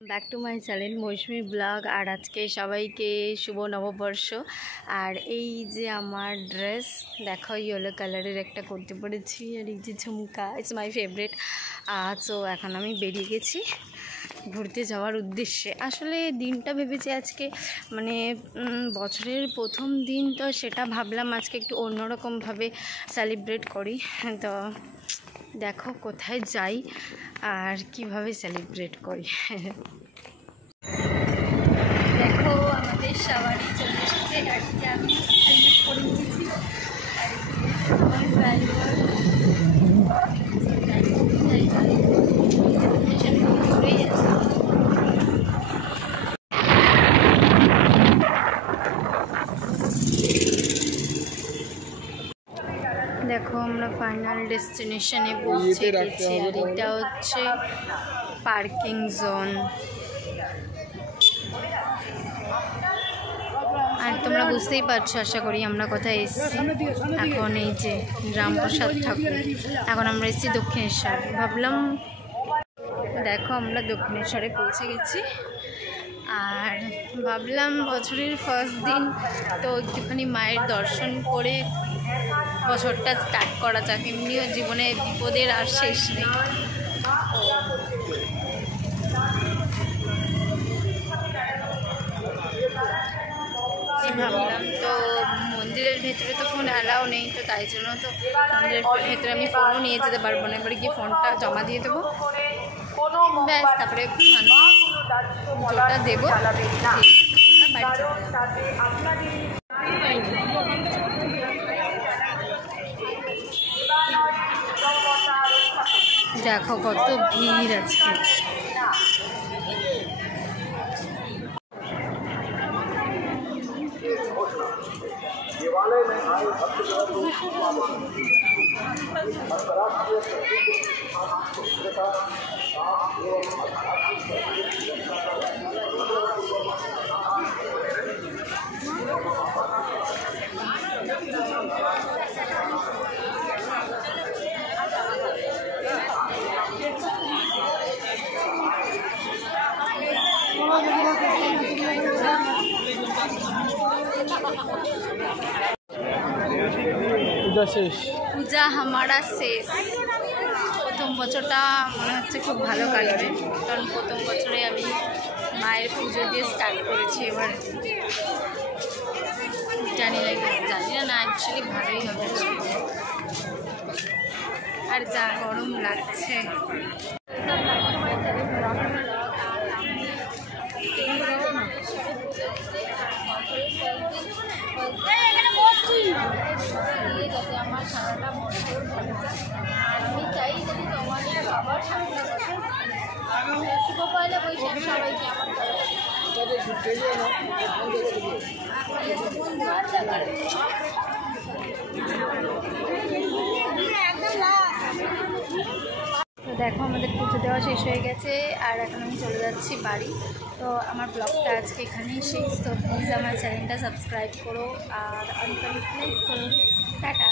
Back to my channel Mousumi blog. আর আজকে সবাইকে শুভ নববর্ষ। আর এই যে আমার ড্রেস দেখো, ইয়েলো কালারের একটা করতে পড়েছি, আর এই যে ঝুমকা, ইটস মাই ফেভারিট। সো এখন আমি বেরিয়ে গেছি ঘুরতে যাওয়ার উদ্দেশ্যে। আসলে দিনটা ভেবেছি আজকে মানে বছরের প্রথম দিন, তো সেটা ভাবলাম আজকে একটু অন্যরকমভাবে সেলিব্রেট করি। তো দেখো কোথায় যাই আর কিভাবে সেলিব্রেট করি। দেখো আমাদের সবারই চলে এসেছে, আজকে আমি হেলমেট পরে নিয়েছি। আর ড্রাইভার ঘুরেই আছে। দেখো আমরা ফাইনাল ডেস্টিনেশনে পৌঁছে গেছি, আর এটা হচ্ছে পার্কিং জোন। আর তোমরা বুঝতেই পারছো আশা করি আমরা কোথায় এসেছি। এখন এই যে রামপ্রসাদ ঠাকুর, এখন আমরা এসেছি দক্ষিণেশ্বর। ভাবলাম দেখো আমরা দক্ষিণেশ্বরে পৌঁছে গেছি, আর ভাবলাম বছরের ফার্স্ট দিন তো একটুখানি মায়ের দর্শন করে বছরটা স্টার্ট করা যাক। এমনিও জীবনে বিপদের আর শেষ নেই। ভাবলাম তো মন্দিরের ভেতরে তো ফোন অ্যালাও নেই, তো তাই জন্য তো মন্দিরের ভেতরে আমি ফোনও নিয়ে যেতে পারবো না। এবারে গিয়ে ফোনটা জমা দিয়ে দেবো, ব্যাস। তারপরে জোরটা দেবো, দেখো কত ভিড় আছে। देवालय में आए भक्तजनों को अंतर्राष्ट्रीय পূজা হামারা শেষ। প্রথম বছরটা মনে হচ্ছে খুব ভালো কাটবে, কারণ প্রথম বছরে আমি মায়ের পুজো দিয়ে স্টার্ট করেছি। এবার জানি না অ্যাকচুয়ালি ভালোই হবে। আর যা গরম লাগছে। যাতে আমার সারাটা বছর ভালো যায়, আর আমি চাই যদি তোমাদের সবার সামনে শুভ পয়লা বৈশাখ সবাইকে আমার তো দেখো আমাদের পুজো দেওয়া শেষ হয়ে গেছে, আর এখন আমি চলে যাচ্ছি বাড়ি। তো আমার ব্লগটা আজকে এখানেই শেষ। তো প্লিজ আমার চ্যানেলটা সাবস্ক্রাইব করো আর লাইক করো। টাটা।